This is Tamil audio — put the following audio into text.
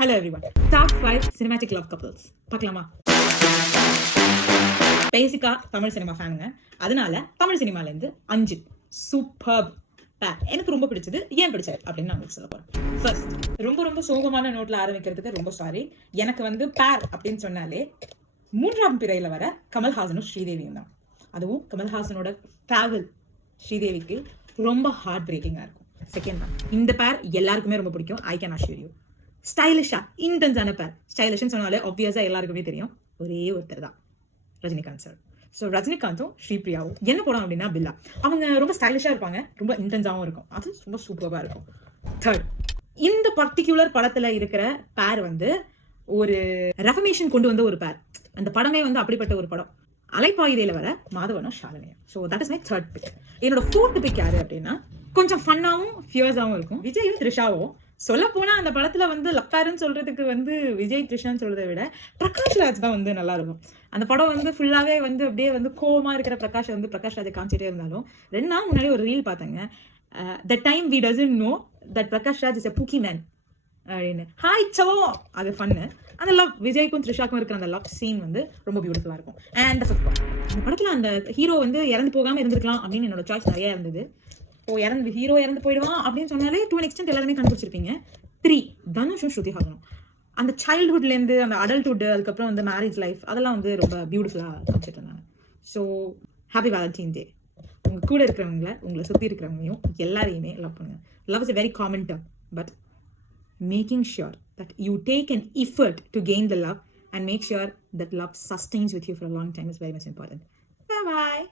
Hello everyone. Top 5 cinematic love couples. பார்க்கலாமா? பேசிக்கா தமிழ் சினிமா ஃபேனுங்க. அதனால தமிழ் சினிமால இருந்து 5 சூப்பர்ப் பேர் எனக்கு ரொம்ப பிடிச்சது. ஏன் பிடிச்சது அப்படின்னு நான் உங்களுக்கு சொல்ல போறேன். ஃபர்ஸ்ட், ரொம்ப சோகமான நோட்ல ஆரம்பிக்கிறதுக்கு ரொம்ப சாரி. எனக்கு பேர் அப்படின்னு சொன்னாலே மூன்றாம் பிறையில வர கமல்ஹாசனும் ஸ்ரீதேவியும் தான். அதுவும் கமல்ஹாசனோட டிராவல் ஸ்ரீதேவிக்கு ரொம்ப ஹார்ட் பிரேக்கிங்கா இருக்கும். செகண்ட் தான், இந்த பேர் எல்லாருக்குமே ரொம்ப பிடிக்கும். I can assure you. ஸ்டைலிஷா இன்டென்ஸான பேர். ஸ்டைலிஷ்னு சொன்னாலே ஆப்வியஸா எல்லாருக்குமே தெரியும், ஒரே ஒருத்தர் தான், ரஜினிகாந்த் சார். ஸோ ரஜினிகாந்தும் ஸ்ரீபிரியாவும் என்ன படம் அப்படின்னா பில்லா. அவங்க ரொம்ப ஸ்டைலிஷாக இருப்பாங்க, ரொம்ப இன்டென்ஸாகவும் இருக்கும், அது ரொம்ப சூப்பராக இருக்கும். தேர்ட், இந்த பர்டிகுலர் படத்தில் இருக்கிற பேர் ஒரு ரெஃபர்மேஷன் கொண்டு வந்த ஒரு பேர். அந்த படமே அப்படிப்பட்ட ஒரு படம். அலைப்பாயுதையில வர மாதவனும் ஷாலினியும். So that is my third pick. என்னோட ஃபோர்த் பிக் யாரு அப்படின்னா கொஞ்சம் ஃபன்னாகவும் ஃபியர்ஸாகவும் இருக்கும், விஜயும் த்ரிஷாவும். சொல்ல போனா அந்த படத்துல லக்காருன்னு சொல்றதுக்கு விஜய் த்ரிஷான்னு சொல்றதை விட பிரகாஷ் ராஜ் தான் நல்லா இருக்கும். அந்த படம் ஃபுல்லாவே அப்படியே கோவமா இருக்கிற பிரகாஷ் ராஜை காமிச்சிட்டே இருந்தாலும் 2 நாள் முன்னாடி ஒரு ரீல் பார்த்தேங்க. The time we doesn't know that Prakash Raj is a pookie man அப்படின்னு. ஹாய் சோ, அது ஃபன்னு. அந்த லவ் விஜய்க்கும் த்ரிஷாக்கும் இருக்கிற அந்த லவ் சீன் ரொம்ப பியூட்டிஃபுல்லா இருக்கும். அண்ட் அந்த படத்துல அந்த ஹீரோ இறந்து போகாம இருந்திருக்கலாம் அப்படின்னு என்னோட சாய்ஸ் நிறைய இருந்தது. ஹீரோ இறந்து போயிடுவான் அப்படின்னு சொன்னாலே டு அன் எக்ஸ்டென்ட் எல்லாருமே கண்டுபிடிச்சிருப்பீங்க. 3, தனுஷும் ஸ்ருதி ஹாசனும். அந்த சைல்ட்ஹுட்லேருந்து அந்த அடல்ட்ஹுட், அதுக்கப்புறம் மேரேஜ் லைஃப், அதெல்லாம் ரொம்ப பியூட்டிஃபுல்லாக காமிச்சிட்டு இருந்தாங்க. ஸோ ஹாப்பி வேலண்டைன் டே. உங்கள் கூட இருக்கிறவங்கள, உங்களை சுற்றி இருக்கிறவங்களையும் எல்லாரையுமே லவ் பண்ணுங்க. Love is a very common term, but making sure that you take an effort to gain the love and make sure that love sustains with you for a long time is very much important. Bye bye.